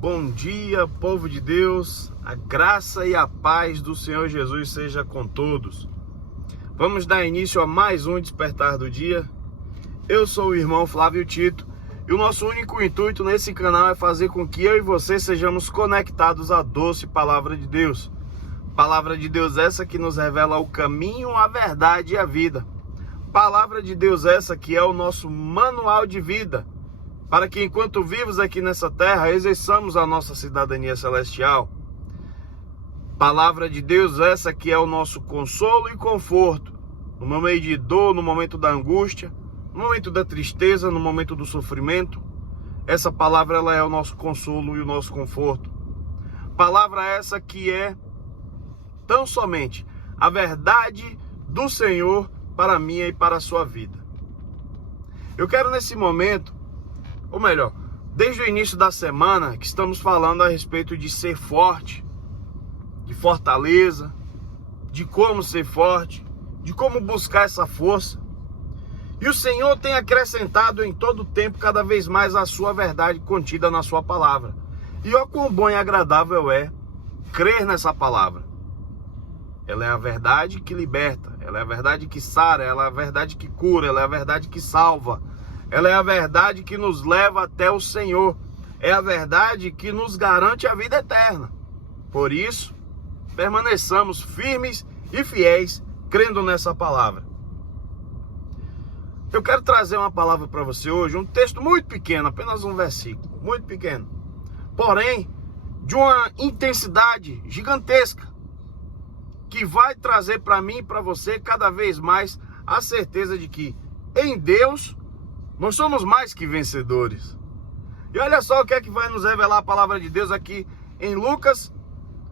Bom dia, povo de Deus, a graça e a paz do Senhor Jesus seja com todos. Vamos dar início a mais um Despertar do Dia. Eu sou o irmão Flávio Tito e o nosso único intuito nesse canal é fazer com que eu e você sejamos conectados à doce Palavra de Deus. Palavra de Deus essa que nos revela o caminho, a verdade e a vida. Palavra de Deus essa que é o nosso manual de vida, para que enquanto vivos aqui nessa terra, exerçamos a nossa cidadania celestial. Palavra de Deus essa que é o nosso consolo e conforto, no momento de dor, no momento da angústia, no momento da tristeza, no momento do sofrimento. Essa palavra ela é o nosso consolo e o nosso conforto. Palavra essa que é tão somente a verdade do Senhor para a minha e para a sua vida. Eu quero nesse momento, ou melhor, desde o início da semana que estamos falando a respeito de ser forte, de fortaleza, de como ser forte, de como buscar essa força. E o Senhor tem acrescentado em todo o tempo cada vez mais a sua verdade contida na sua palavra. E ó quão bom e agradável é crer nessa palavra. Ela é a verdade que liberta, ela é a verdade que sara, ela é a verdade que cura, ela é a verdade que salva. Ela é a verdade que nos leva até o Senhor. É a verdade que nos garante a vida eterna. Por isso, permaneçamos firmes e fiéis, crendo nessa palavra. Eu quero trazer uma palavra para você hoje, um texto muito pequeno, apenas um versículo, muito pequeno. Porém, de uma intensidade gigantesca, que vai trazer para mim e para você cada vez mais a certeza de que em Deus nós somos mais que vencedores. E olha só o que é que vai nos revelar a palavra de Deus aqui em Lucas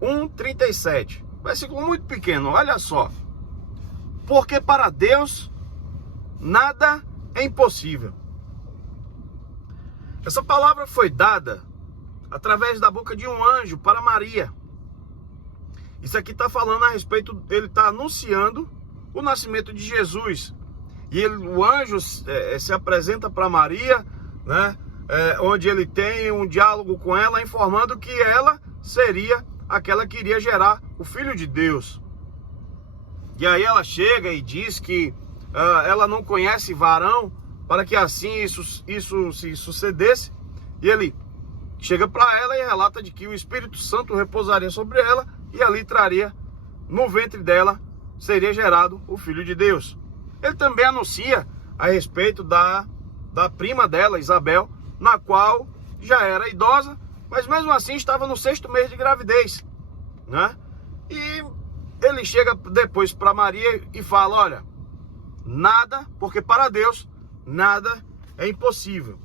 1:37. Versículo muito pequeno, olha só. Porque para Deus nada é impossível. Essa palavra foi dada através da boca de um anjo para Maria. Isso aqui está falando a respeito, ele está anunciando o nascimento de Jesus. E o anjo se apresenta para Maria, né, onde ele tem um diálogo com ela, informando que ela seria aquela que iria gerar o Filho de Deus. E aí ela chega e diz que ela não conhece varão, para que assim isso se sucedesse. E ele chega para ela e relata de que o Espírito Santo repousaria sobre ela e ali traria, no ventre dela, seria gerado o Filho de Deus. Ele também anuncia a respeito da prima dela, Isabel, na qual já era idosa, mas mesmo assim estava no 6º mês de gravidez, né? E ele chega depois para Maria e fala, olha, nada, porque para Deus nada é impossível.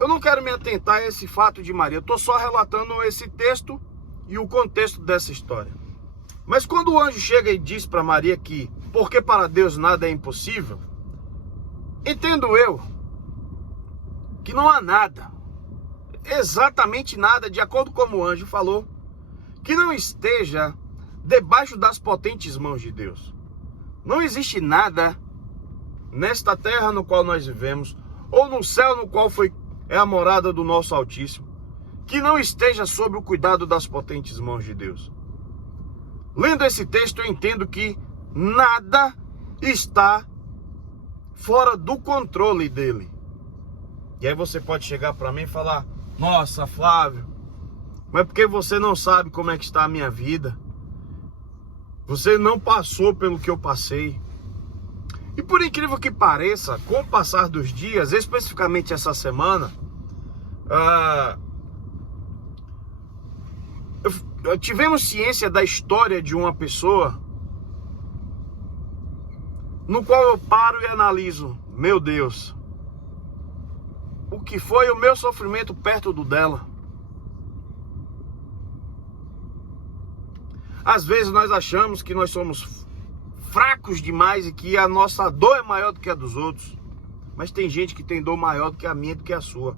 Eu não quero me atentar a esse fato de Maria, eu estou só relatando esse texto e o contexto dessa história. Mas quando o anjo chega e diz para Maria que, porque para Deus nada é impossível, entendo eu que não há nada, exatamente nada, de acordo com o anjo falou, que não esteja debaixo das potentes mãos de Deus. Não existe nada nesta terra no qual nós vivemos, ou no céu no qual é a morada do nosso Altíssimo, que não esteja sob o cuidado das potentes mãos de Deus. Lendo esse texto, eu entendo que nada está fora do controle dele. E aí você pode chegar para mim e falar, nossa, Flávio, mas porque você não sabe como é que está a minha vida? Você não passou pelo que eu passei. E por incrível que pareça, com o passar dos dias, especificamente essa semana, tivemos ciência da história de uma pessoa no qual eu paro e analiso, meu Deus, o que foi o meu sofrimento perto do dela. Às vezes nós achamos que nós somos fracos demais e que a nossa dor é maior do que a dos outros. Mas tem gente que tem dor maior do que a minha, do que a sua.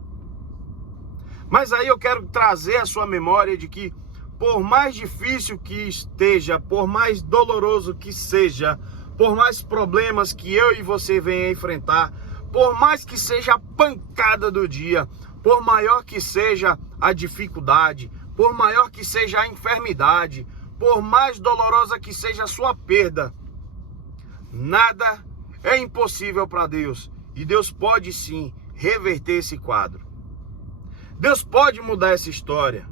Mas aí eu quero trazer a sua memória de que, por mais difícil que esteja, por mais doloroso que seja, por mais problemas que eu e você venham enfrentar, por mais que seja a pancada do dia, por maior que seja a dificuldade, por maior que seja a enfermidade, por mais dolorosa que seja a sua perda, nada é impossível para Deus. E Deus pode sim reverter esse quadro. Deus pode mudar essa história.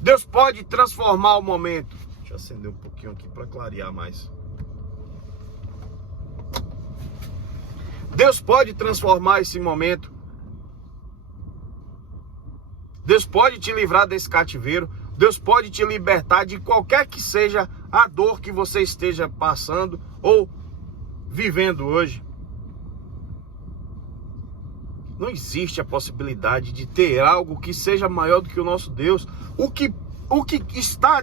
Deus pode transformar o momento. Deixa eu acender um pouquinho aqui para clarear mais. Deus pode transformar esse momento. Deus pode te livrar desse cativeiro. Deus pode te libertar de qualquer que seja a dor que você esteja passando ou vivendo hoje. Não existe a possibilidade de ter algo que seja maior do que o nosso Deus. O que está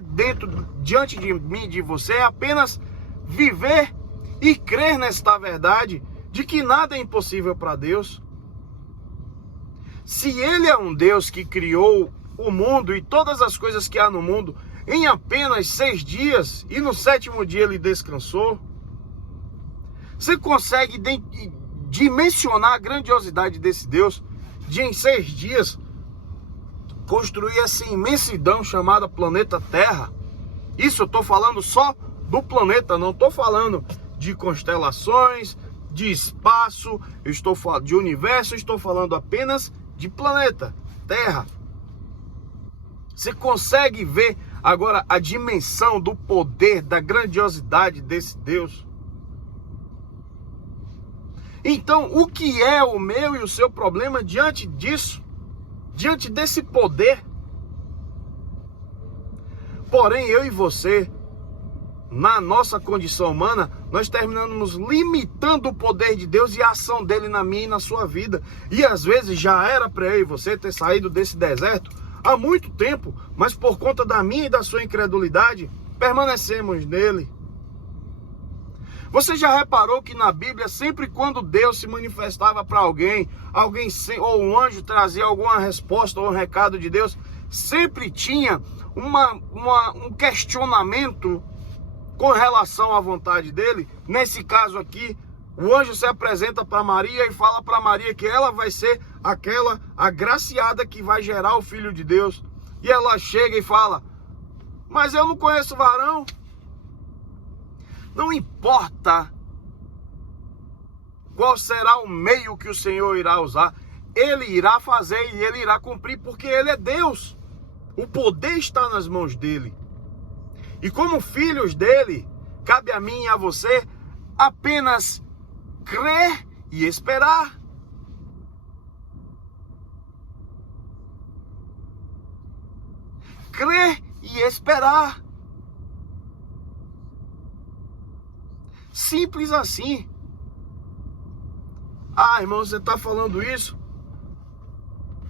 diante de mim e de você é apenas viver e crer nesta verdade de que nada é impossível para Deus. Se Ele é um Deus que criou o mundo e todas as coisas que há no mundo em apenas 6 dias e no 7º dia Ele descansou, você consegue dimensionar a grandiosidade desse Deus de em 6 dias construir essa imensidão chamada planeta Terra? Isso eu estou falando só do planeta, não estou falando de constelações, de espaço, eu estou falando de universo, eu estou falando apenas de planeta Terra. Você consegue ver agora a dimensão do poder, da grandiosidade desse Deus? Então, o que é o meu e o seu problema diante disso? Diante desse poder? Porém, eu e você, na nossa condição humana, nós terminamos limitando o poder de Deus e a ação dele na minha e na sua vida. E às vezes já era para eu e você ter saído desse deserto há muito tempo, mas por conta da minha e da sua incredulidade, permanecemos nele. Você já reparou que na Bíblia, sempre quando Deus se manifestava para alguém ou um anjo trazia alguma resposta ou um recado de Deus, sempre tinha um questionamento com relação à vontade dele? Nesse caso aqui, o anjo se apresenta para Maria e fala para Maria que ela vai ser aquela agraciada que vai gerar o Filho de Deus. E ela chega e fala: mas eu não conheço varão. Não importa qual será o meio que o Senhor irá usar, Ele irá fazer e Ele irá cumprir, porque Ele é Deus. O poder está nas mãos dEle. E como filhos dEle, cabe a mim e a você apenas crer e esperar. Crer e esperar. Simples assim. Ah, irmão, você está falando isso?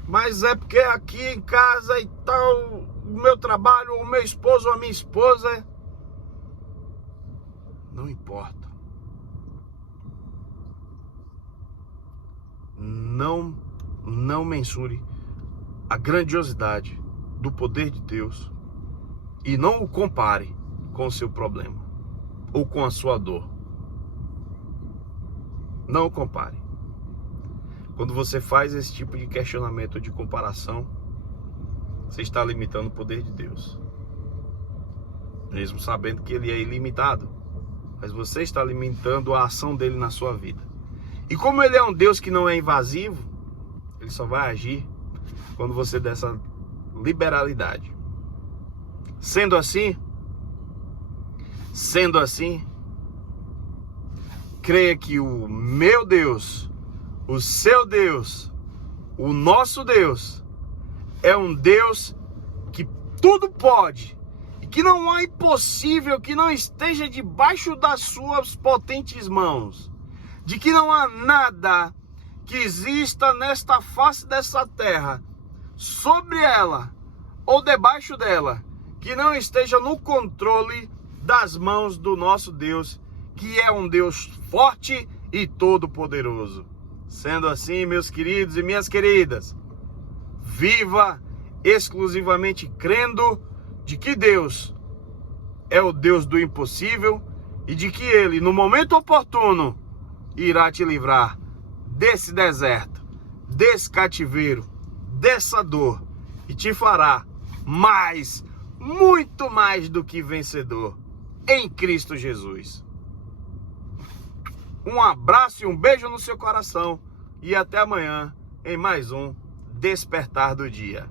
Mas é porque aqui em casa e tal, o meu trabalho, o meu esposo ou a minha esposa... Não importa. Não mensure a grandiosidade do poder de Deus e não o compare com o seu problema ou com a sua dor. Não o compare. Quando você faz esse tipo de questionamento, de comparação, você está limitando o poder de Deus. Mesmo sabendo que Ele é ilimitado, mas você está limitando a ação dele na sua vida. E como Ele é um Deus que não é invasivo, Ele só vai agir quando você der essa liberalidade. Sendo assim, creia que o meu Deus, o seu Deus, o nosso Deus, é um Deus que tudo pode, e que não há impossível que não esteja debaixo das suas potentes mãos, de que não há nada que exista nesta face dessa terra, sobre ela ou debaixo dela, que não esteja no controle das mãos do nosso Deus, que é um Deus forte e todo-poderoso. Sendo assim, meus queridos e minhas queridas, viva exclusivamente crendo de que Deus é o Deus do impossível e de que Ele, no momento oportuno, irá te livrar desse deserto, desse cativeiro, dessa dor, e te fará mais, muito mais do que vencedor em Cristo Jesus. Um abraço e um beijo no seu coração e até amanhã em mais um Despertar do Dia.